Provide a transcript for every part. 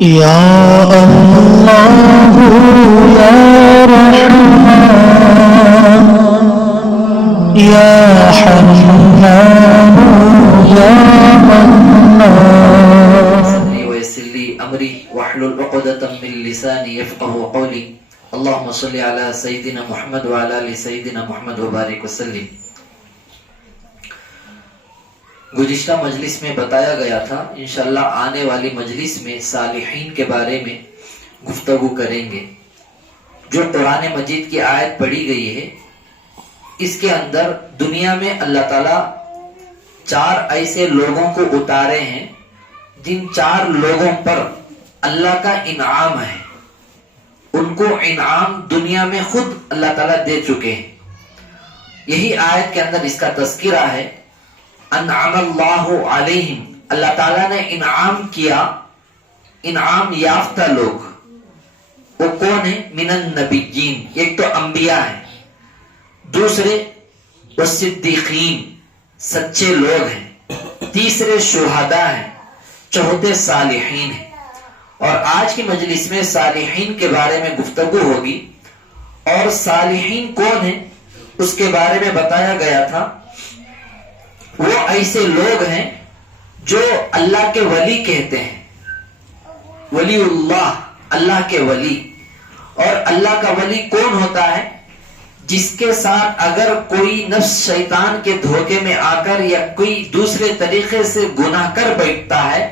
یا اللہ یا رحمان یا حنان یا منان صلی ویسر لی امری واحلل عقدۃ من لسانی یفقهوا قولی اللهم صل علی سیدنا محمد وعلی آل سیدنا محمد وبارک وسلم۔ گزشتہ مجلس میں بتایا گیا تھا انشاءاللہ آنے والی مجلس میں صالحین کے بارے میں گفتگو کریں گے۔ جو قرآن مجید کی آیت پڑھی گئی ہے اس کے اندر دنیا میں اللہ تعالیٰ 4 ایسے لوگوں کو اتارے ہیں جن 4 لوگوں پر اللہ کا انعام ہے، ان کو انعام دنیا میں خود اللہ تعالیٰ دے چکے ہیں۔ یہی آیت کے اندر اس کا تذکرہ ہے، انعم اللہ علیہم، اللہ تعالیٰ نے انعام کیا، انعام یافتہ لوگ وہ کون ہیں؟ من النبیین، ایک تو انبیاء ہیں، دوسرے والصدیقین، سچے لوگ ہیں، تیسرے شہداء ہیں، چوتھے صالحین ہیں۔ اور آج کی مجلس میں صالحین کے بارے میں گفتگو ہوگی، اور صالحین کون ہیں اس کے بارے میں بتایا گیا تھا وہ ایسے لوگ ہیں جو اللہ کے ولی کہتے ہیں، ولی اللہ، اللہ کے ولی۔ اور اللہ کا ولی کون ہوتا ہے؟ جس کے ساتھ اگر کوئی نفس شیطان کے دھوکے میں آ کر یا کوئی دوسرے طریقے سے گناہ کر بیٹھتا ہے،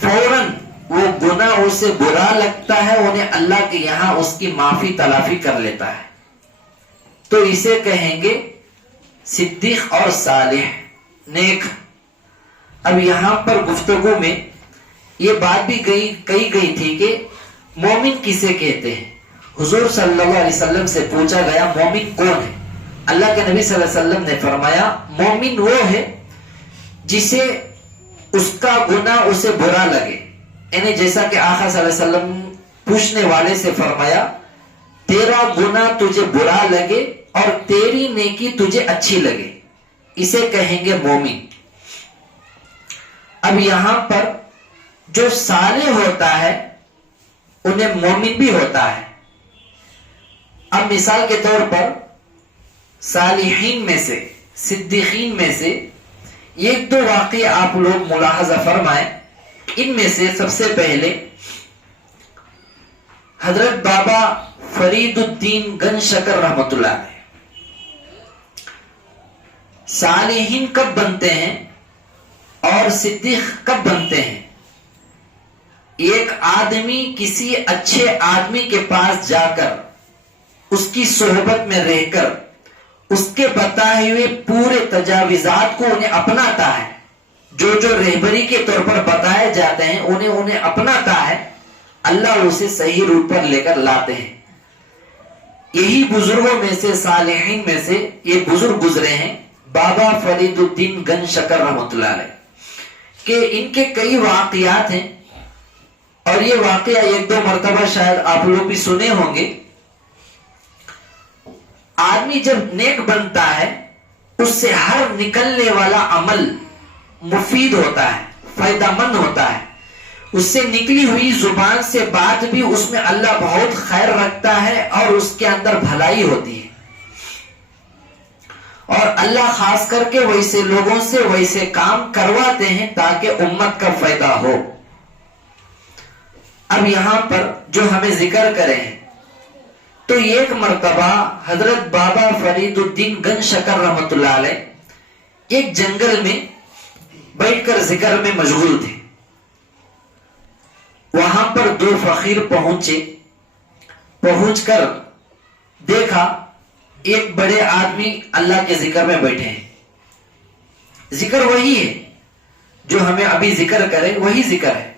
فوراً وہ گناہ اسے برا لگتا ہے، انہیں اللہ کے یہاں اس کی معافی تلافی کر لیتا ہے، تو اسے کہیں گے صدیق اور صالح، نیک۔ اب یہاں پر گفتگو میں یہ بات بھی کہی گئی تھی کہ مومن کسے کہتے ہیں۔ حضور صلی اللہ علیہ وسلم سے پوچھا گیا مومن کون ہے؟ اللہ کے نبی صلی اللہ علیہ وسلم نے فرمایا مومن وہ ہے جسے اس کا گناہ اسے برا لگے، یعنی جیسا کہ آقا صلی اللہ علیہ وسلم پوچھنے والے سے فرمایا تیرا گناہ تجھے برا لگے اور تیری نیکی تجھے اچھی لگے، اسے کہیں گے مومن۔ اب یہاں پر جو صالح ہوتا ہے انہیں مومن بھی ہوتا ہے۔ اب مثال کے طور پر صالحین میں سے، صدیقین میں سے 1-2 واقعے آپ لوگ ملاحظہ فرمائیں۔ ان میں سے سب سے پہلے حضرت بابا فرید الدین گنج شکر رحمۃ اللہ علیہ۔ صالحین کب بنتے ہیں اور صدیق کب بنتے ہیں؟ ایک آدمی کسی اچھے آدمی کے پاس جا کر اس کی صحبت میں رہ کر اس کے بتائے ہوئے پورے تجاویزات کو انہیں اپناتا ہے، جو رہبری کے طور پر بتائے جاتے ہیں انہیں اپناتا ہے، اللہ اسے صحیح روٹ پر لے کر لاتے ہیں۔ یہی بزرگوں میں سے، صالحین میں سے یہ بزرگ گزرے ہیں بابا فرید الدین گنج شکر رحمۃ اللہ علیہ، کہ ان کے کئی واقعات ہیں، اور یہ واقعہ 1-2 مرتبہ شاید آپ لوگ بھی سنے ہوں گے۔ آدمی جب نیک بنتا ہے اس سے ہر نکلنے والا عمل مفید ہوتا ہے، فائدہ مند ہوتا ہے، اس سے نکلی ہوئی زبان سے بات بھی اس میں اللہ بہت خیر رکھتا ہے اور اس کے اندر بھلائی ہوتی ہے، اور اللہ خاص کر کے ویسے لوگوں سے ویسے کام کرواتے ہیں تاکہ امت کا فائدہ ہو۔ اب یہاں پر جو ہمیں ذکر کرے ہیں تو ایک مرتبہ حضرت بابا فرید الدین گنج شکر رحمۃ اللہ علیہ ایک جنگل میں بیٹھ کر ذکر میں مشغول تھے۔ وہاں پر 2 فقیر پہنچ کر دیکھا ایک بڑے آدمی اللہ کے ذکر میں بیٹھے ہیں۔ ذکر وہی ہے جو ہمیں ابھی ذکر کرے، وہی ذکر ہے،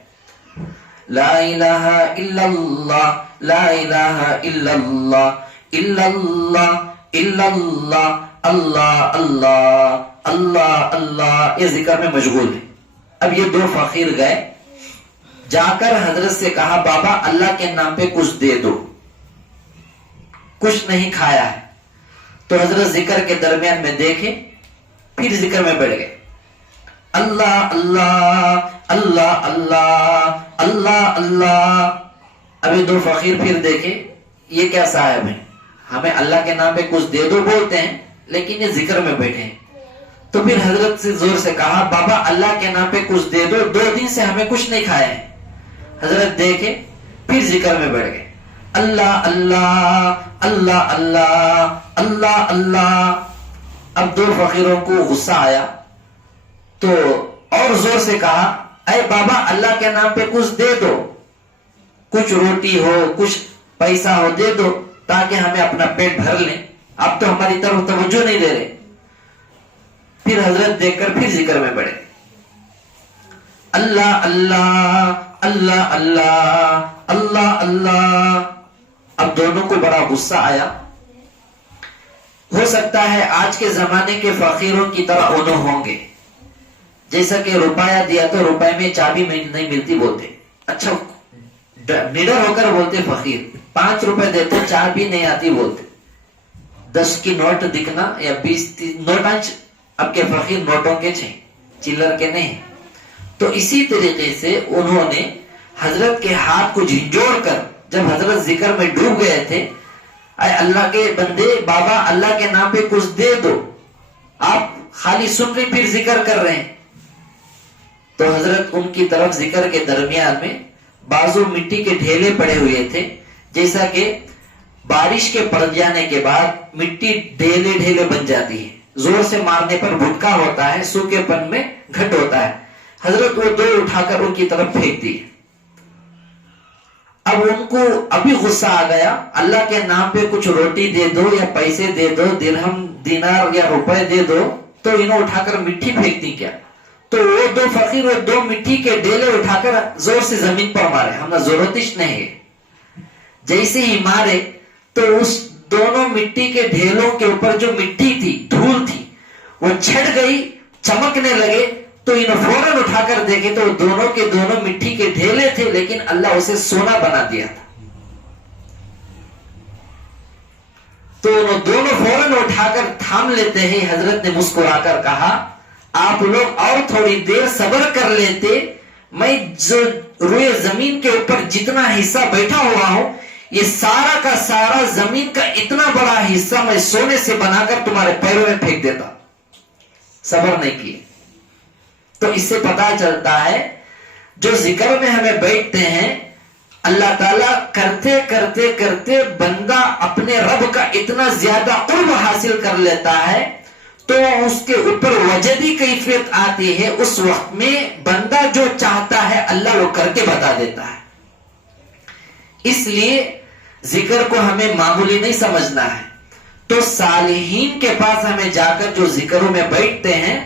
لا الہ الا اللہ، لا الہ الا اللہ، الا اللہ، الا اللہ، اللہ اللہ اللہ اللہ، یہ ذکر میں مشغول ہے۔ اب یہ 2 فقیر گئے، جا کر حضرت سے کہا بابا اللہ کے نام پہ کچھ دے دو، کچھ نہیں کھایا ہے۔ تو حضرت ذکر کے درمیان میں دیکھے، پھر ذکر میں بیٹھ گئے، اللہ اللہ اللہ اللہ اللہ اللہ. ابھی دو فقیر پھر دیکھے یہ کیا صاحب ہیں, ہمیں اللہ کے نام پہ کچھ دے دو بولتے ہیں لیکن یہ ذکر میں بیٹھے ہیں. تو پھر حضرت سے زور سے کہا بابا اللہ کے نام پہ کچھ دے دو, 2 دن سے ہمیں کچھ نہیں کھائے ہیں. حضرت دیکھے پھر ذکر میں بیٹھ گئے, اللہ اللہ اللہ اللہ اللہ اللہ. اب 2 فقیروں کو غصہ آیا تو اور زور سے کہا اے بابا اللہ کے نام پہ کچھ دے دو, کچھ روٹی ہو کچھ پیسہ ہو دے دو تاکہ ہمیں اپنا پیٹ بھر لیں, اب تو ہماری طرف توجہ نہیں دے رہے. پھر حضرت دیکھ کر پھر ذکر میں پڑے, اللہ اللہ اللہ اللہ اللہ اللہ. اب دونوں کو بڑا غصہ آیا. ہو سکتا ہے آج کے زمانے کے فقیروں کی طرح انہوں ہوں گے, جیسا کہ روپیہ دیا تو روپے میں چابی نہیں ملتی بولتے. اچھا نڈر ہو کر بولتے فقیر, 5 روپے دیتے چابی نہیں آتی بولتے. 10 کی نوٹ دکھنا یا 20 نوٹ آنچ, اب کے فقیر نوٹوں کے چھیں چلر کے نہیں. تو اسی طریقے سے انہوں نے حضرت کے ہاتھ کو جھنجھوڑ کر جب حضرت ذکر میں ڈوب گئے تھے, اے اللہ کے بندے بابا اللہ کے نام پہ کچھ دے دو, آپ خالی سن رہے پھر ذکر کر رہے ہیں. تو حضرت ان کی طرف ذکر کے درمیان میں بازو مٹی کے ڈھیلے پڑے ہوئے تھے, جیسا کہ بارش کے پڑ جانے کے بعد مٹی ڈھیلے ڈھیلے بن جاتی ہے, زور سے مارنے پر بھٹکا ہوتا ہے, سوکھے پن میں گھٹ ہوتا ہے. حضرت وہ 2 اٹھا کر ان کی طرف پھینک دی. اب ان کو ابھی غصہ آ گیا, اللہ کے نام پہ کچھ روٹی دے دو یا پیسے دے دو, درہم دینار یا روپے دے دو, تو انہوں اٹھا کر مٹی پھینک دی کیا. تو وہ 2 فقیر وہ 2 مٹی کے ڈیلے اٹھا کر زور سے زمین پر مارے, ہمیں ضرورت نہیں ہے. جیسے ہی مارے تو اس دونوں مٹی کے ڈھیلوں کے اوپر جو مٹی تھی دھول تھی وہ چھٹ گئی, چمکنے لگے. تو انہوں فوراً اٹھا کر دیکھے تو دونوں کے دونوں مٹی کے ڈھیلے تھے, لیکن اللہ اسے سونا بنا دیا تھا. تو انہوں دونوں فوراً اٹھا کر تھام لیتے ہیں. حضرت نے مسکرا کر کہا آپ لوگ اور تھوڑی دیر صبر کر لیتے, میں جو روئے زمین کے اوپر جتنا حصہ بیٹھا ہوا ہوں یہ سارا کا سارا زمین کا اتنا بڑا حصہ میں سونے سے بنا کر تمہارے پیروں میں پھینک دیتا. صبر نہیں کیے. تو اس سے پتا چلتا ہے جو ذکر میں ہمیں بیٹھتے ہیں اللہ تعالیٰ کرتے کرتے کرتے بندہ اپنے رب کا اتنا زیادہ قرب حاصل کر لیتا ہے تو اس کے اوپر وجدی کیفیت آتی ہے. اس وقت میں بندہ جو چاہتا ہے اللہ وہ کر کے بتا دیتا ہے. اس لیے ذکر کو ہمیں معمولی نہیں سمجھنا ہے. تو صالحین کے پاس ہمیں جا کر جو ذکروں میں بیٹھتے ہیں,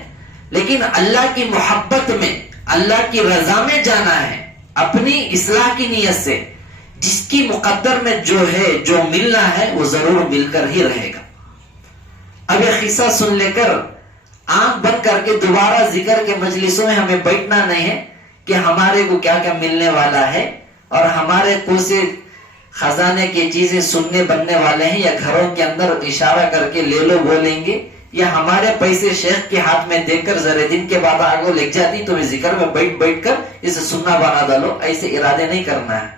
لیکن اللہ کی محبت میں اللہ کی رضا میں جانا ہے, اپنی اصلاح کی نیت سے. جس کی مقدر میں جو ہے جو ملنا ہے وہ ضرور مل کر ہی رہے گا. اب یہ قصہ سن لے کر آنکھ بند کر کے دوبارہ ذکر کے مجلسوں میں ہمیں بیٹھنا نہیں ہے کہ ہمارے کو کیا کیا ملنے والا ہے اور ہمارے کو سے خزانے کی چیزیں سننے بننے والے ہیں, یا گھروں کے اندر اشارہ کر کے لے لو بولیں گے, یا ہمارے پیسے شیخ کے ہاتھ میں دے کر ذرے دن کے بعد آگے لکھ جاتی تو ذکر میں بیٹھ بیٹھ کر اسے سننا بنا ڈالو. ایسے ارادے نہیں کرنا ہے.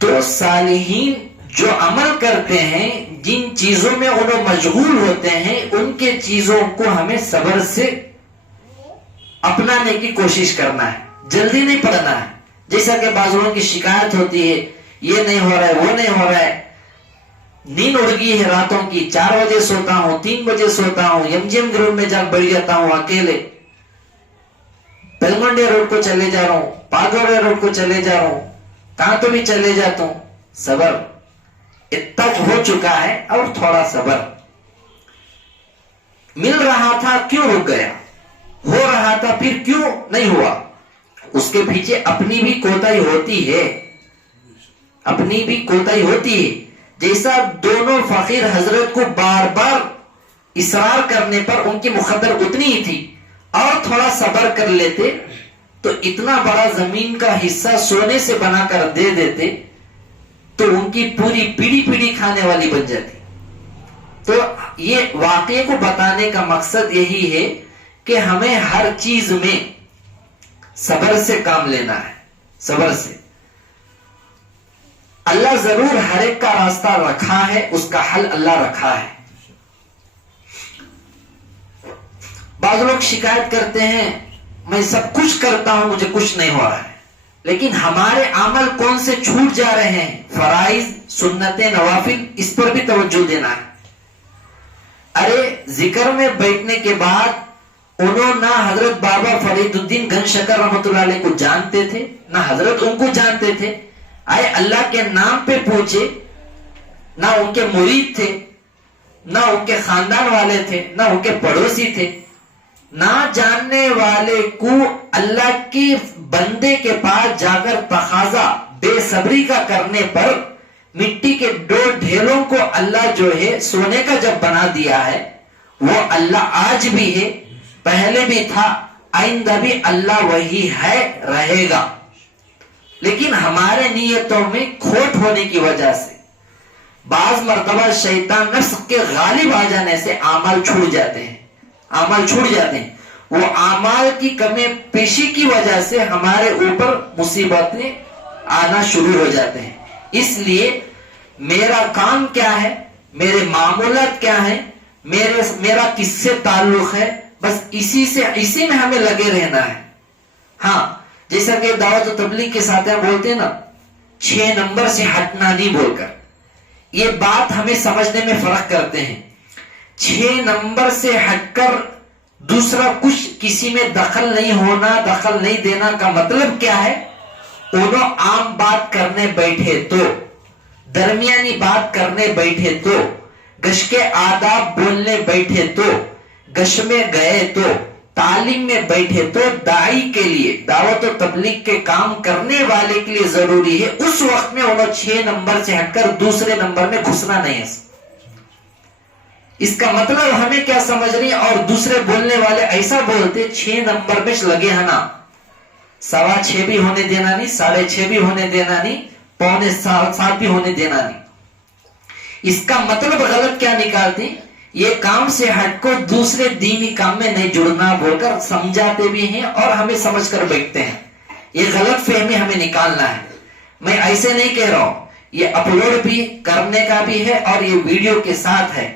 تو صالحین جو عمل کرتے ہیں, جن چیزوں میں انہوں مشغول ہوتے ہیں, ان کے چیزوں کو ہمیں صبر سے اپنانے کی کوشش کرنا ہے, جلدی نہیں پڑنا ہے. جیسا کہ بعض لوگوں کی شکایت ہوتی ہے یہ نہیں ہو رہا ہے وہ نہیں ہو رہا ہے, نیند اڑ گئی ہے راتوں کی, 4 بجے سوتا ہوں 3 بجے سوتا ہوں, MGM گراؤنڈ میں جا بیٹھ جاتا ہوں اکیلے, پلمنڈے روڈ کو چلے جا رہا ہوں, پاگوڑے روڈ کو چلے جا رہا ہوں, کہاں تو بھی چلے جاتا ہوں. صبر اتنا ہو چکا ہے اور تھوڑا صبر. مل رہا تھا کیوں رک گیا, ہو رہا تھا پھر کیوں نہیں ہوا, اس کے پیچھے اپنی بھی کوتاہی ہوتی ہے, اپنی بھی کوتاہی ہوتی ہے. جیسا دونوں فقیر حضرت کو بار بار اصرار کرنے پر ان کی مقدر اتنی ہی تھی, اور تھوڑا صبر کر لیتے تو اتنا بڑا زمین کا حصہ سونے سے بنا کر دے دیتے تو ان کی پوری پیڑھی کھانے والی بن جاتی. تو یہ واقعے کو بتانے کا مقصد یہی ہے کہ ہمیں ہر چیز میں صبر سے کام لینا ہے، صبر سے۔ اللہ ضرور ہر ایک کا راستہ رکھا ہے، اس کا حل اللہ رکھا ہے۔ بعض لوگ شکایت کرتے ہیں میں سب کچھ کرتا ہوں مجھے کچھ نہیں ہو رہا ہے، لیکن ہمارے عمل کون سے چھوٹ جا رہے ہیں؟ فرائض، سنتیں، نوافل، اس پر بھی توجہ دینا ہے۔ ارے ذکر میں بیٹھنے کے بعد انہوں نہ حضرت بابا فرید الدین گن شکر رحمۃ اللہ علیہ کو جانتے تھے، نہ حضرت ان کو جانتے تھے۔ آئے اللہ کے نام پہ پوچھے، نہ ان کے مرید تھے، نہ ان کے خاندان والے تھے، نہ ان کے پڑوسی تھے۔ نہ جاننے والے کو اللہ کے بندے کے پاس جا کر تقاضا بے صبری کا کرنے پر مٹی کے دو ڈھیلوں کو اللہ جو ہے سونے کا جب بنا دیا ہے، وہ اللہ آج بھی ہے، پہلے بھی تھا، آئندہ بھی اللہ وہی ہے، رہے گا۔ لیکن ہمارے نیتوں میں کھوٹ ہونے کی وجہ سے بعض مرتبہ شیطان نفس کے غالب آ جانے سے اعمال چھوٹ جاتے ہیں، اعمال چھوٹ جاتے ہیں۔ وہ اعمال کی کمی پیشی کی وجہ سے ہمارے اوپر مصیبتیں آنا شروع ہو جاتے ہیں۔ اس لیے میرا کام کیا ہے، میرے معمولات کیا ہیں، میرا کس سے تعلق ہے، بس اسی میں ہمیں لگے رہنا ہے۔ ہاں، جیسا کہ دعوت و تبلیغ کے ساتھ ہم بولتے ہیں نا، 6 نمبر سے ہٹنا نہیں بول کر، یہ بات ہمیں سمجھنے میں فرق کرتے ہیں۔ 6 نمبر سے ہٹ کر دوسرا کچھ کسی میں دخل نہیں ہونا، دخل نہیں دینا کا مطلب کیا ہے؟ انہوں عام بات کرنے بیٹھے تو، درمیانی بات کرنے بیٹھے تو، گش کے آداب بولنے بیٹھے تو، گش میں گئے تو، تعلیم میں بیٹھے تو، داعی کے لیے، دعوت و تبلیغ کے کام کرنے والے کے لیے ضروری ہے اس وقت میں انہوں 6 نمبر سے ہٹ کر دوسرے نمبر میں گھسنا نہیں ہے۔ اس کا مطلب ہمیں کیا سمجھ رہی ہے؟ اور دوسرے بولنے والے ایسا بولتے 6 نمبر میں لگے ہے نا، 6:15 بھی ہونے دینا نہیں، 6:30 بھی ہونے دینا نہیں، 6:45 بھی ہونے دینا نہیں۔ اس کا مطلب غلط کیا نکالتے؟ یہ کام سے ہٹ کو دوسرے دینی کام میں نہیں جڑنا بول کر سمجھاتے بھی ہیں اور ہمیں سمجھ کر بیٹھتے ہیں۔ یہ غلط فہمی ہمیں نکالنا ہے۔ میں ایسے نہیں کہہ رہا ہوں، یہ اپلوڈ بھی کرنے کا بھی ہے اور یہ ویڈیو کے ساتھ ہے۔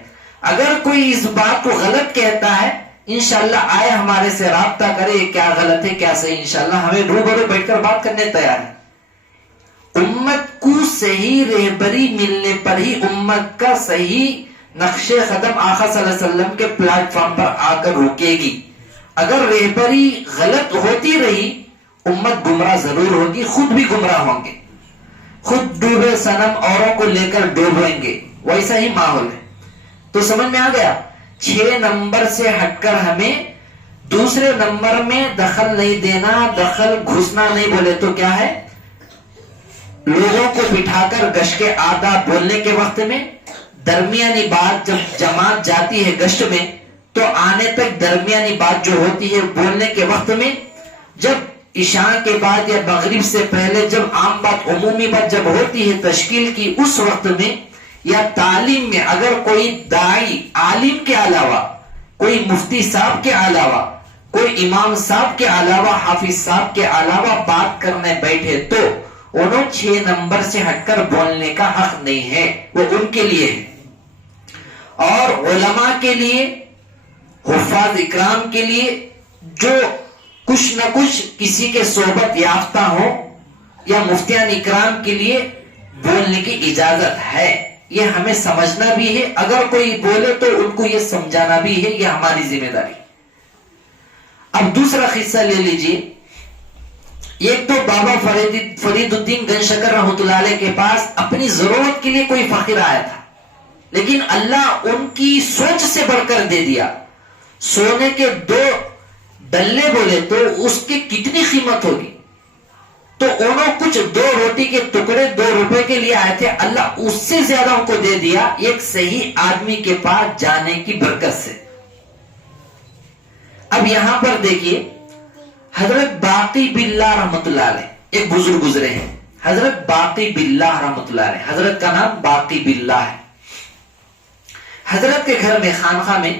اگر کوئی اس بات کو غلط کہتا ہے، انشاءاللہ آئے ہمارے سے رابطہ کرے، کیا غلط ہے کیا صحیح، انشاءاللہ ہمیں روبرو بیٹھ کر بات کرنے تیار ہے۔ امت کو صحیح رہبری ملنے پر ہی امت کا صحیح نقش قدم آقا صلی اللہ علیہ وسلم کے پلیٹ فارم پر آ کر رکے گی۔ اگر رہبری غلط ہوتی رہی، امت گمراہ ضرور ہوگی، خود بھی گمراہ ہوں گے، خود ڈوبے صنم اوروں کو لے کر ڈوبیں گے، ویسا ہی ماحول ہے۔ تو سمجھ میں آ گیا؟ 6 نمبر سے ہٹ کر ہمیں دوسرے نمبر میں دخل نہیں دینا، دخل گھسنا نہیں بولے تو کیا ہے؟ لوگوں کو بٹھا کر گشت کے آداب بولنے کے وقت میں، درمیانی بات جب جماعت جاتی ہے گشت میں تو آنے تک درمیانی بات جو ہوتی ہے بولنے کے وقت میں، جب عشاء کے بعد یا مغرب سے پہلے جب عام بات عمومی بات جب ہوتی ہے تشکیل کی، اس وقت میں یا تعلیم میں اگر کوئی داعی عالم کے علاوہ، کوئی مفتی صاحب کے علاوہ، کوئی امام صاحب کے علاوہ، حافظ صاحب کے علاوہ بات کرنے بیٹھے تو انہوں 6 نمبر سے ہٹ کر بولنے کا حق نہیں ہے، وہ ان کے لیے ہے۔ اور علماء کے لیے، حفاظ اکرام کے لیے جو کچھ نہ کچھ کسی کے صحبت یافتہ ہو، یا مفتیان اکرام کے لیے بولنے کی اجازت ہے، یہ ہمیں سمجھنا بھی ہے۔ اگر کوئی بولے تو ان کو یہ سمجھانا بھی ہے، یہ ہماری ذمہ داری۔ اب دوسرا قصہ لے لیجئے۔ ایک تو بابا فرید الدین گن شکر رحمۃ اللہ علیہ کے پاس اپنی ضرورت کے لیے کوئی فقیر آیا تھا، لیکن اللہ ان کی سوچ سے بڑھ کر دے دیا۔ سونے کے 2 ڈلے بولے تو اس کی کتنی قیمت ہوگی؟ تو انہوں کچھ 2 روٹی کے ٹکڑے 2 روپے کے لیے آئے تھے، اللہ اس سے زیادہ ان کو دے دیا ایک صحیح آدمی کے پاس جانے کی برکت سے۔ اب یہاں پر دیکھیے، حضرت باقی باللہ رحمت اللہ علیہ ایک بزرگ گزرے ہیں، حضرت باقی باللہ رحمت اللہ علیہ، حضرت کا نام باقی باللہ ہے۔ حضرت کے گھر میں خانقاہ میں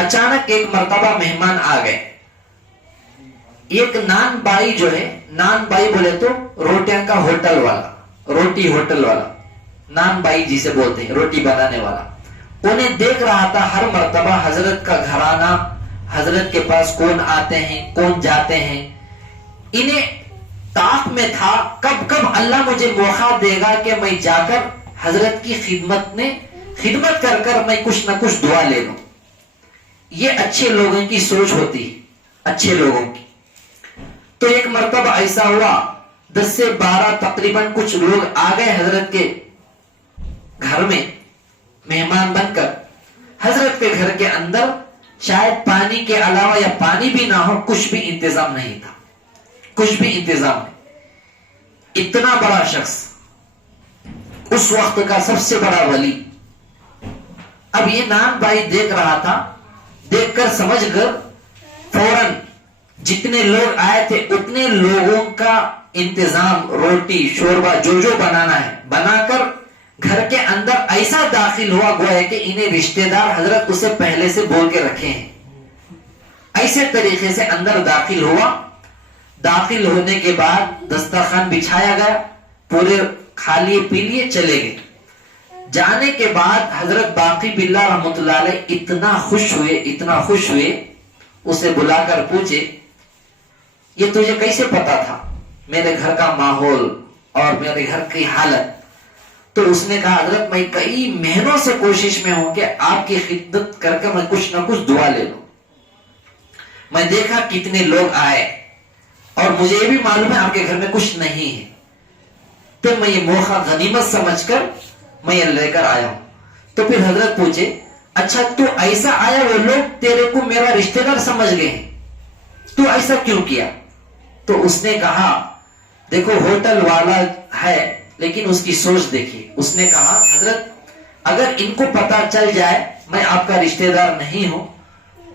اچانک ایک مرتبہ مہمان آ گئے. ایک نان بائی جو ہے، نان بائی بولے تو روٹیاں کا ہوٹل والا، روٹی ہوٹل والا، نان بائی جسے بولتے ہیں، روٹی بنانے والا. انہیں دیکھ رہا تھا ہر مرتبہ حضرت کا گھرانہ، حضرت کے پاس کون آتے ہیں کون جاتے ہیں. انہیں طاق میں تھا کب کب اللہ مجھے موقع دے گا کہ میں جا کر حضرت کی خدمت کر کر میں کچھ نہ کچھ دعا لے لوں. یہ اچھے لوگوں کی سوچ ہوتی ہے، اچھے لوگوں کی. تو ایک مرتبہ ایسا ہوا، 10 سے 12 تقریباً کچھ لوگ آ گئے حضرت کے گھر میں مہمان بن کر. حضرت کے گھر کے اندر شاید پانی کے علاوہ یا پانی بھی نہ ہو، کچھ بھی انتظام نہیں تھا، کچھ بھی انتظام نہیں. اتنا بڑا شخص، اس وقت کا سب سے بڑا ولی. اب یہ نان بھائی دیکھ رہا تھا، دیکھ کر سمجھ کر فوراً جتنے لوگ آئے تھے اتنے لوگوں کا انتظام، روٹی شوربہ جو جو بنانا ہے بنا کر گھر کے اندر ایسا داخل ہوا گویا کہ انہیں رشتہ دار حضرت اسے پہلے سے بول کے رکھے ہیں. ایسے طریقے سے اندر داخل ہوا. داخل ہونے کے بعد دسترخوان بچھایا گیا، پورے کھا لیے پی لیے چلے گئے. جانے کے بعد حضرت باقی باللہ رحمۃ اللہ علیہ اتنا خوش ہوئے، اسے بلا کر پوچھے یہ تجھے کیسے پتا تھا میرے گھر کا ماحول اور میرے گھر کی حالت؟ تو اس نے کہا حضرت میں کئی مہینوں سے کوشش میں ہوں کہ آپ کی خدمت کر کے میں کچھ نہ کچھ دعا لے لوں. میں دیکھا کتنے لوگ آئے اور مجھے یہ بھی معلوم ہے آپ کے گھر میں کچھ نہیں ہے، تو میں یہ موقع غنیمت سمجھ کر میں یہ لے کر آیا ہوں. تو پھر حضرت پوچھے اچھا تو ایسا آیا، وہ لوگ تیرے کو میرا رشتہ دار سمجھ گئے ہیں، تو ایسا کیوں کیا؟ تو اس نے کہا دیکھو ہوٹل والا ہے لیکن اس کی سوچ دیکھیے. اس نے کہا حضرت اگر ان کو پتا چل جائے میں آپ کا رشتہ دار نہیں ہوں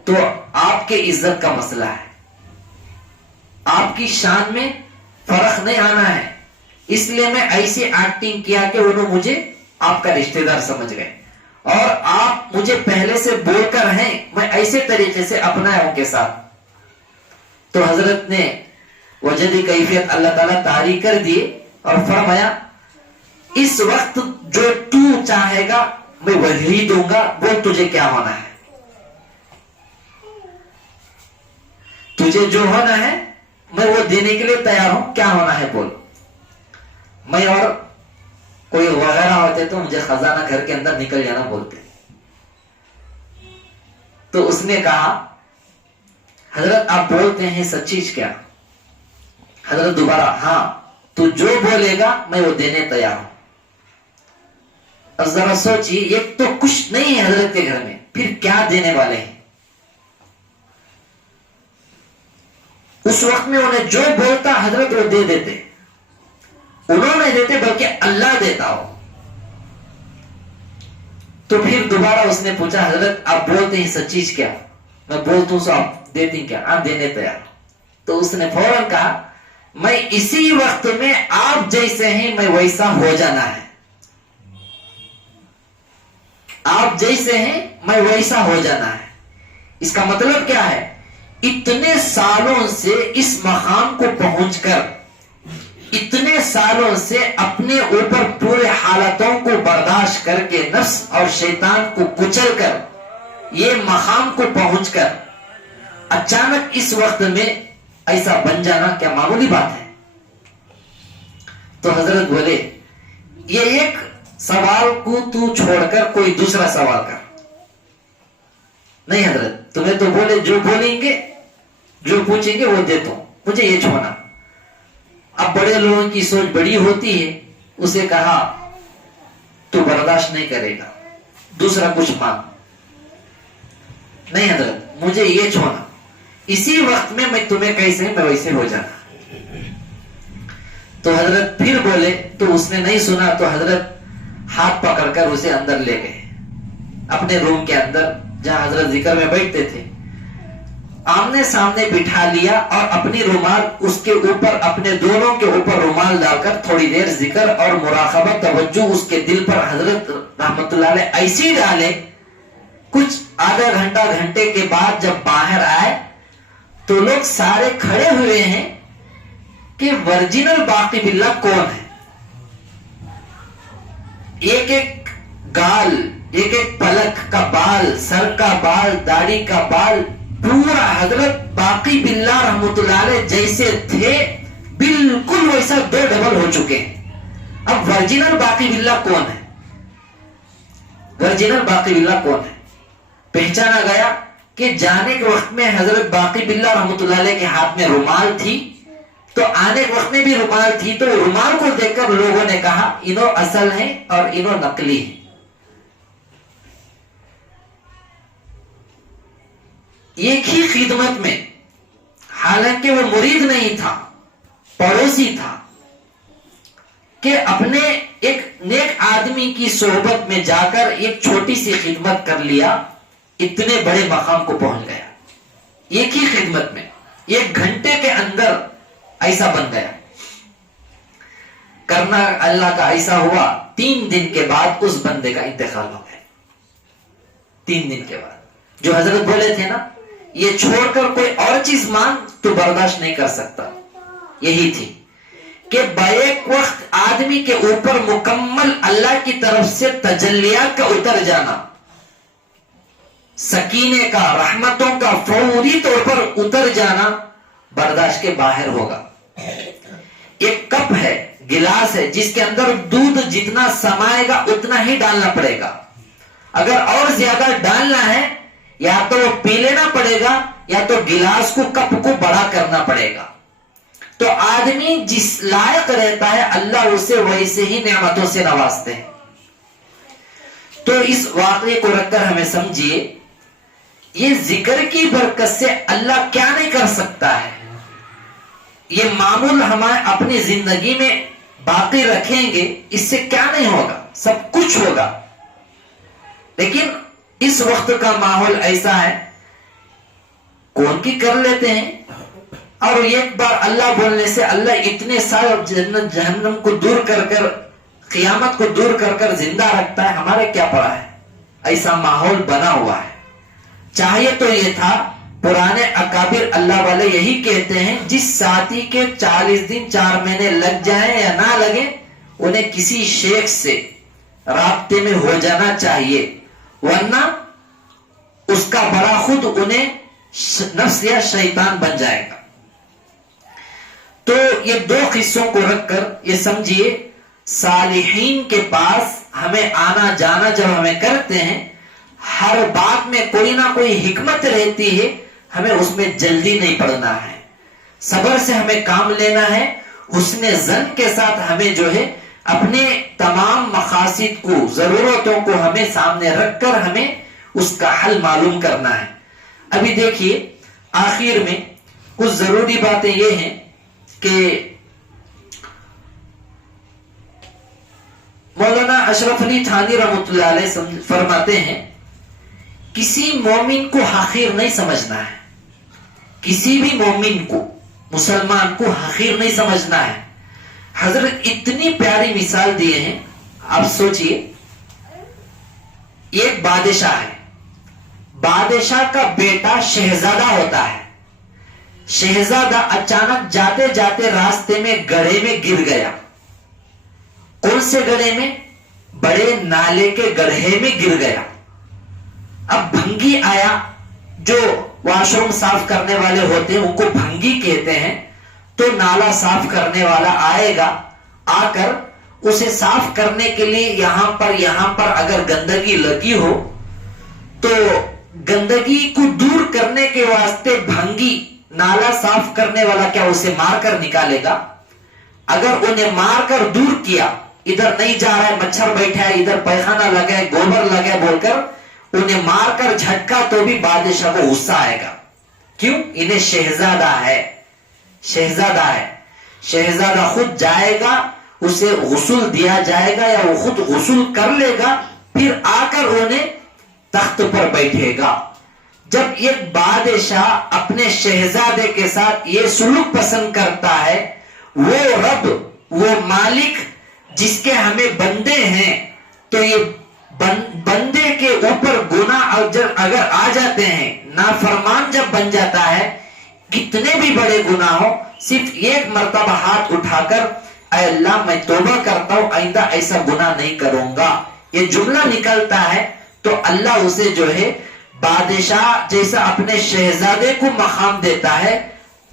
تو آپ کے عزت کا مسئلہ ہے، آپ کی شان میں فرق نہیں آنا ہے. اس لیے میں ایسی ایکٹنگ کیا کہ انہوں مجھے آپ کا رشتہ دار سمجھ گئے، اور آپ مجھے پہلے سے بول کر ہیں، میں ایسے طریقے سے اپنایا ان کے ساتھ. تو حضرت نے وجدی کیفیت اللہ تعالیٰ طاری کر دیے اور فرمایا اس وقت جو تو چاہے گا میں وہی دوں گا، بول تجھے کیا ہونا ہے، تجھے جو ہونا ہے میں وہ دینے کے لیے تیار ہوں، کیا ہونا ہے بول. میں اور کوئی وغیرہ ہوتے تو مجھے خزانہ گھر کے اندر نکل جانا بولتے. تو اس نے کہا حضرت آپ بولتے ہیں سچی کیا؟ حضرت دوبارہ ہاں تو جو بولے گا میں وہ دینے تیار ہوں. اب ذرا سوچیے ایک تو کچھ نہیں ہے حضرت کے گھر میں، پھر کیا دینے والے ہیں؟ اس وقت میں انہیں جو بولتا حضرت وہ دے دیتے، انہوں نے دیتے بلکہ اللہ دیتا ہو. تو پھر دوبارہ اس نے پوچھا حضرت آپ بولتے ہیں سچی کیا؟ میں بولتا ہوں سو آپ دیتی کیا؟ آپ دینے تیار. تو اس نے فوراً کہا میں اسی وقت میں آپ جیسے ہیں میں ویسا ہو جانا ہے، آپ جیسے ہیں میں ویسا ہو جانا ہے. اس کا مطلب کیا ہے؟ اتنے سالوں سے اس مقام کو پہنچ کر، اتنے سالوں سے اپنے اوپر پورے حالتوں کو برداشت کر کے، نفس اور شیطان کو کچل کر یہ مقام کو پہنچ کر اچانک اس وقت میں ایسا بن جانا کیا معمولی بات ہے؟ تو حضرت بولے یہ ایک سوال کو تو چھوڑ کر کوئی دوسرا سوال کر. نہیں حضرت تمہیں تو بولے جو بولیں گے جو پوچھیں گے وہ دیتا ہوں، مجھے یہ چھوڑنا. اب بڑے لوگوں کی سوچ بڑی ہوتی ہے، اسے کہا تو برداشت نہیں کرے گا، دوسرا کچھ مانگ. نہیں حضرت مجھے یہ چھوڑنا، اسی وقت میں تمہیں کیسے میں ویسے ہو جانا. تو حضرت پھر بولے تو اس نے نہیں سنا. تو حضرت ہاتھ پکڑ کر اسے اندر لے گئے اپنے روم کے اندر جہاں حضرت ذکر میں بیٹھتے تھے. آمنے سامنے بٹھا لیا اور اپنی رومال اس کے اوپر، اپنے دونوں کے اوپر رومال ڈال کر تھوڑی دیر ذکر اور مراقبہ توجہ اس کے دل پر حضرت رحمت اللہ علیہ ایسی ڈالے کچھ آدھا گھنٹہ گھنٹے کے بعد جب باہر آئے تو لوگ سارے کھڑے ہوئے ہیں کہ ورجنل باقی باللہ کون ہے. ایک ایک گال، ایک ایک پلک کا بال، سر کا بال، داڑھی کا بال، پورا حضرت باقی باللہ رحمت اللہ علیہ جیسے تھے بالکل ویسا 2 ڈبل ہو چکے ہیں. اب ورجنل باقی باللہ کون ہے؟ ورجنل باقی باللہ کون ہے؟ پہچانا گیا کہ جانے کے وقت میں حضرت باقی باللہ رحمت اللہ علیہ کے ہاتھ میں رومال تھی، تو آنے کے وقت میں بھی رومال تھی. تو رومال کو دیکھ کر لوگوں نے کہا انہوں اصل ہیں اور انہوں نقلی ہیں. ایک ہی خدمت میں، حالانکہ وہ مرید نہیں تھا، پڑوسی تھا، کہ اپنے ایک نیک آدمی کی صحبت میں جا کر ایک چھوٹی سی خدمت کر لیا، اتنے بڑے مقام کو پہنچ گیا. ایک ہی خدمت میں 1 گھنٹے کے اندر ایسا بن گیا. کرنا اللہ کا ایسا ہوا، 3 دن کے بعد اس بندے کا انتقال ہو گیا. 3 دن کے بعد جو حضرت بولے تھے نا، یہ چھوڑ کر کوئی اور چیز مانگ تو برداشت نہیں کر سکتا، یہی تھی کہ بیک وقت آدمی کے اوپر مکمل اللہ کی طرف سے تجلیات کا اتر جانا، سکینے کا، رحمتوں کا فوری طور پر اتر جانا برداشت کے باہر ہوگا. ایک کپ ہے، گلاس ہے، جس کے اندر دودھ جتنا سمائے گا اتنا ہی ڈالنا پڑے گا. اگر اور زیادہ ڈالنا ہے یا تو وہ پی لینا پڑے گا یا تو گلاس کو، کپ کو بڑا کرنا پڑے گا. تو آدمی جس لائق رہتا ہے اللہ اسے ویسے ہی نعمتوں سے نوازتے ہیں. تو اس واقعے کو رکھ کر ہمیں سمجھیے، یہ ذکر کی برکت سے اللہ کیا نہیں کر سکتا ہے. یہ معمول ہم اپنی زندگی میں باقی رکھیں گے، اس سے کیا نہیں ہوگا، سب کچھ ہوگا. لیکن اس وقت کا ماحول ایسا ہے، کون کی کر لیتے ہیں، اور ایک بار اللہ بولنے سے اللہ اتنے سال جنت جہنم کو دور کر کر، قیامت کو دور کر کر زندہ رکھتا ہے. ہمارے کیا پڑا ہے، ایسا ماحول بنا ہوا ہے. چاہیے تو یہ تھا، پرانے اکابر اللہ والے یہی کہتے ہیں، جس ساتھی کے 40 دن 4 مہینے لگ جائیں یا نہ لگے، انہیں کسی شیخ سے رابطے میں ہو جانا چاہیے، ورنہ اس کا بڑا خود انہیں نفس یا شیطان بن جائے گا. تو یہ 2 قصوں کو رکھ کر یہ سمجھیے، صالحین کے پاس ہمیں آنا جانا جب ہمیں کرتے ہیں، ہر بات میں کوئی نہ کوئی حکمت رہتی ہے. ہمیں اس میں جلدی نہیں پڑنا ہے، صبر سے ہمیں کام لینا ہے. حسن ظن کے ساتھ ہمیں جو ہے اپنے تمام مقاصد کو، ضرورتوں کو ہمیں سامنے رکھ کر ہمیں اس کا حل معلوم کرنا ہے. ابھی دیکھیے آخر میں کچھ ضروری باتیں یہ ہیں کہ مولانا اشرف علی تھانی رحمۃ اللہ علیہ فرماتے ہیں، کسی مومن کو حقیر نہیں سمجھنا ہے، کسی بھی مومن کو، مسلمان کو حقیر نہیں سمجھنا ہے. حضرت اتنی پیاری مثال دیے ہیں. آپ سوچئے، ایک بادشاہ ہے، بادشاہ کا بیٹا شہزادہ ہوتا ہے. شہزادہ اچانک جاتے جاتے راستے میں گڑھے میں گر گیا. کون سے گڑھے میں؟ بڑے نالے کے گڑھے میں گر گیا. اب بھنگی آیا، جو واش روم صاف کرنے والے ہوتے ہیں ان کو بھنگی کہتے ہیں. تو نالا صاف کرنے والا آئے گا، آ کر اسے صاف کرنے کے لیے یہاں پر اگر گندگی لگی ہو تو گندگی کو دور کرنے کے واسطے بھنگی، نالا صاف کرنے والا کیا اسے مار کر نکالے گا؟ اگر انہیں مار کر دور کیا، ادھر نہیں جا رہا ہے، مچھر بیٹھا ہے، ادھر پیخانہ لگا ہے، گوبر لگا ہے بول کر انہیں مار کر جھٹکا تو بھی بادشاہ کو غصہ آئے گا. کیوں؟ انہیں شہزادہ ہے، شہزادہ ہے. شہزادہ خود جائے گا، اسے غسل دیا جائے گا یا وہ خود غسل کر لے گا، پھر آ کر انہیں تخت پر بیٹھے گا. جب ایک بادشاہ اپنے شہزادے کے ساتھ یہ سلوک پسند کرتا ہے، وہ رب، وہ مالک جس کے ہمیں بندے ہیں، تو یہ بندے کے اوپر گناہ اگر آ جاتے ہیں، نافرمان جب بن جاتا ہے، کتنے بھی بڑے گناہ ہو، صرف ایک مرتبہ ہاتھ اٹھا کر اے اللہ میں توبہ کرتا ہوں، آئندہ ایسا گناہ نہیں کروں گا، یہ جملہ نکلتا ہے تو اللہ اسے جو ہے بادشاہ جیسا اپنے شہزادے کو مقام دیتا ہے،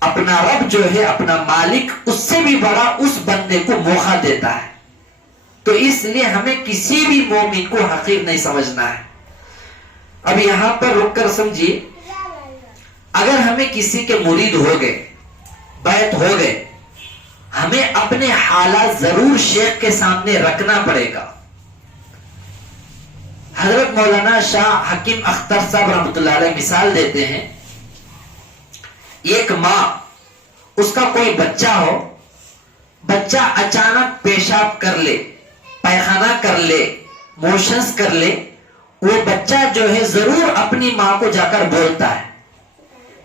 اپنا رب جو ہے اپنا مالک اس سے بھی بڑا اس بندے کو موقع دیتا ہے۔ تو اس لیے ہمیں کسی بھی مومن کو حقیر نہیں سمجھنا ہے۔ اب یہاں پر رک کر سمجھیے، اگر ہمیں کسی کے مرید ہو گئے، بیعت ہو گئے، ہمیں اپنے حالات ضرور شیخ کے سامنے رکھنا پڑے گا۔ حضرت مولانا شاہ حکیم اختر صاحب رحمۃ اللہ علیہ مثال دیتے ہیں، ایک ماں، اس کا کوئی بچہ ہو، بچہ اچانک پیشاب کر لے، پیخانہ کر لے، موشنز کر لے، وہ بچہ جو ہے ضرور اپنی ماں کو جا کر بولتا ہے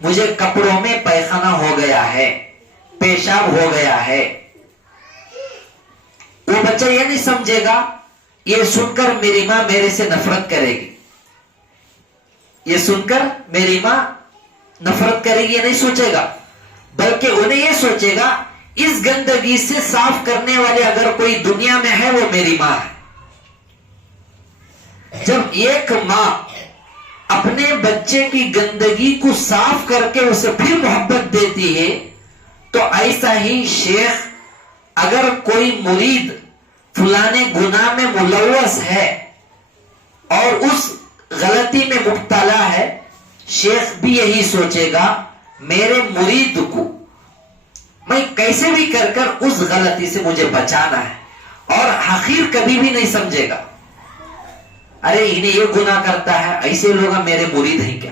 مجھے کپڑوں میں پیخانہ ہو گیا ہے، پیشاب ہو گیا ہے۔ وہ بچہ یہ نہیں سمجھے گا یہ سن کر میری ماں میرے سے نفرت کرے گی، یہ سن کر میری ماں نفرت کرے گی، یہ نہیں سوچے گا، بلکہ انہیں یہ سوچے گا اس گندگی سے صاف کرنے والے اگر کوئی دنیا میں ہے وہ میری ماں ہے۔ جب ایک ماں اپنے بچے کی گندگی کو صاف کر کے اسے پھر محبت دیتی ہے، تو ایسا ہی شیخ اگر کوئی مرید فلانے گناہ میں ملوث ہے اور اس غلطی میں مبتلا ہے، شیخ بھی یہی سوچے گا میرے مرید کو میں کیسے بھی کر کر اس غلطی سے مجھے بچانا ہے، اور حقیر کبھی بھی نہیں سمجھے گا، ارے انہیں یہ گناہ کرتا ہے، ایسے لوگ میرے مرید ہیں کیا،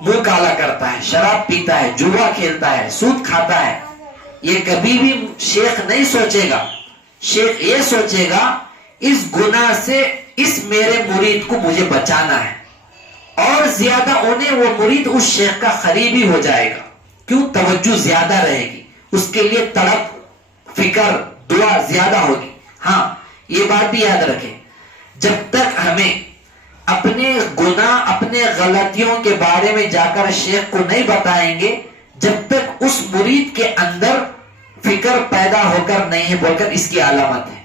منہ کالا کرتا ہے، شراب پیتا ہے، جوا کھیلتا ہے، سود کھاتا ہے، یہ کبھی بھی شیخ نہیں سوچے گا۔ شیخ یہ سوچے گا اس گناہ سے اس میرے مرید کو مجھے بچانا ہے، اور زیادہ انہیں وہ مرید اس شیخ کا قریبی ہو جائے گا، کیوں؟ توجہ زیادہ رہے گی، اس کے لیے تڑپ، فکر، دعا زیادہ ہوگی۔ ہاں یہ بات بھی یاد رکھیں، جب تک ہمیں اپنے گناہ، اپنے غلطیوں کے بارے میں جا کر شیخ کو نہیں بتائیں گے، جب تک اس مرید کے اندر فکر پیدا ہو کر نہیں ہے، بول کر اس کی علامت ہے۔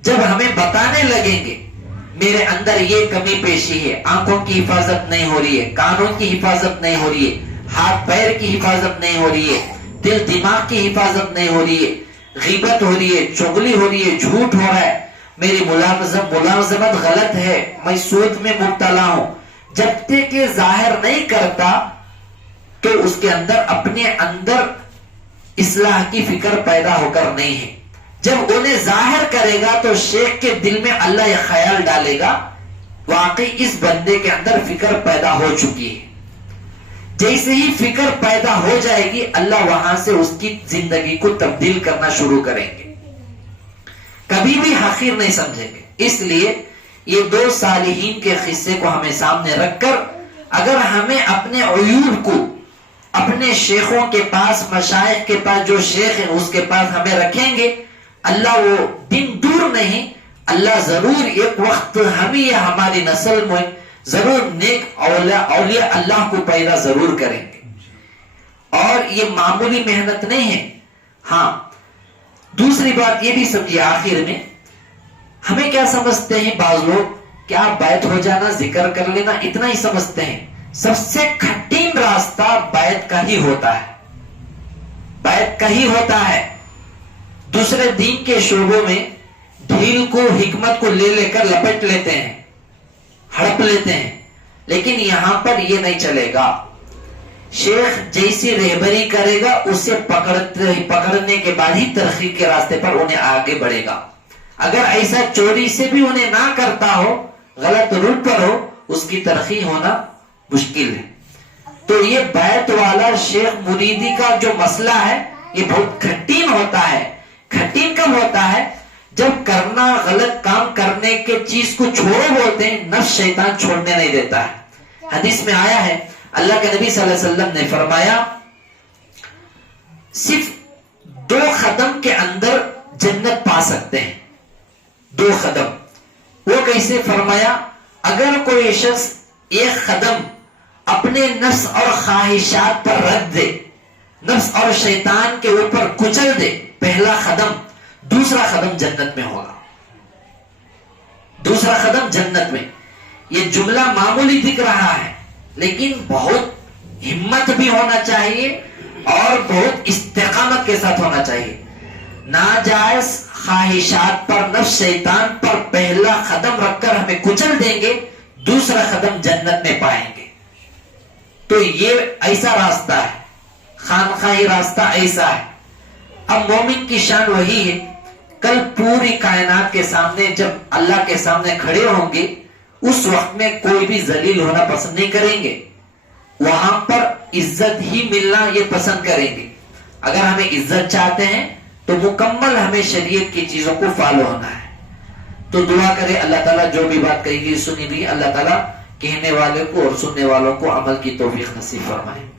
جب ہمیں بتانے لگیں گے میرے اندر یہ کمی پیشی ہے، آنکھوں کی حفاظت نہیں ہو رہی ہے، کانوں کی حفاظت نہیں ہو رہی ہے، ہاتھ پیر کی حفاظت نہیں ہو رہی ہے، دل دماغ کی حفاظت نہیں ہو رہی ہے، غیبت ہو رہی ہے، چغلی ہو رہی ہے، جھوٹ ہو رہا ہے، میری ملازمت غلط ہے، میں سود میں مبتلا ہوں، جب تک یہ ظاہر نہیں کرتا تو اس کے اندر اپنے اندر اصلاح کی فکر پیدا ہو کر نہیں ہے۔ جب انہیں ظاہر کرے گا تو شیخ کے دل میں اللہ یہ خیال ڈالے گا واقعی اس بندے کے اندر فکر پیدا ہو چکی ہے۔ جیسے ہی فکر پیدا ہو جائے گی اللہ وہاں سے اس کی زندگی کو تبدیل کرنا شروع کریں گے، کبھی بھی حقیر نہیں سمجھیں گے۔ اس لیے یہ دو صالحین کے قصے کو ہمیں سامنے رکھ کر اگر ہمیں اپنے عیوب کو اپنے شیخوں کے پاس، مشائخ کے پاس، جو شیخ ہیں اس کے پاس ہمیں رکھیں گے، اللہ وہ دن دور نہیں، اللہ ضرور ایک وقت ہمیں یا ہماری نسل میں ضرور نیک اولیاء اللہ کو پیدا ضرور کریں گے، اور یہ معمولی محنت نہیں ہے۔ ہاں دوسری بات یہ بھی سمجھیے، آخر میں ہمیں کیا سمجھتے ہیں بعض لوگ، کیا بیعت ہو جانا، ذکر کر لینا، اتنا ہی سمجھتے ہیں۔ سب سے کٹھن راستہ بیعت کا ہی ہوتا ہے، بیعت کا ہی ہوتا ہے۔ دوسرے دین کے شعبوں میں ڈھیل کو، حکمت کو لے کر لپٹ لیتے ہیں، ہڑپ لیتے ہیں، لیکن یہاں پر یہ نہیں چلے گا۔ شیخ جیسی رہبری کرے گا اسے پکڑنے کے بعد ہی ترقی کے راستے پر انہیں آگے بڑھے گا۔ اگر ایسا چوری سے بھی انہیں نہ کرتا ہو، غلط روٹ پر ہو، اس کی ترقی ہونا مشکل ہے۔ تو یہ بیعت والا شیخ مریدی کا جو مسئلہ ہے یہ بہت کٹھن ہوتا ہے۔ کٹھن کب ہوتا ہے؟ جب کرنا، غلط کام کرنے کے چیز کو چھوڑو بولتے ہیں، نفس شیطان چھوڑنے نہیں دیتا ہے۔ حدیث میں آیا ہے، اللہ کے نبی صلی اللہ علیہ وسلم نے فرمایا صرف 2 قدم کے اندر جنت پا سکتے ہیں، 2 قدم۔ وہ کیسے فرمایا اگر کوئی شخص ایک قدم اپنے نفس اور خواہشات پر رکھ دے، نفس اور شیطان کے اوپر کچل دے، پہلا قدم، دوسرا قدم جنت میں ہوگا، دوسرا قدم جنت میں۔ یہ جملہ معمولی دکھ رہا ہے لیکن بہت ہمت بھی ہونا چاہیے اور بہت استقامت کے ساتھ ہونا چاہیے۔ ناجائز خواہشات پر، نفس شیطان پر پہلا قدم رکھ کر ہمیں کچل دیں گے، دوسرا قدم جنت میں پائیں گے۔ تو یہ ایسا راستہ ہے، خانقاہی راستہ ایسا ہے۔ اب مومن کی شان وہی ہے، کل پوری کائنات کے سامنے جب اللہ کے سامنے کھڑے ہوں گے اس وقت میں کوئی بھی ذلیل ہونا پسند نہیں کریں گے، وہاں پر عزت ہی ملنا یہ پسند کریں گے۔ اگر ہمیں عزت چاہتے ہیں تو مکمل ہمیں شریعت کی چیزوں کو فالو ہونا ہے۔ تو دعا کرے اللہ تعالیٰ جو بھی بات کہی گئی سنی بھی، اللہ تعالیٰ کہنے والے کو اور سننے والوں کو عمل کی توفیق نصیب فرمائے۔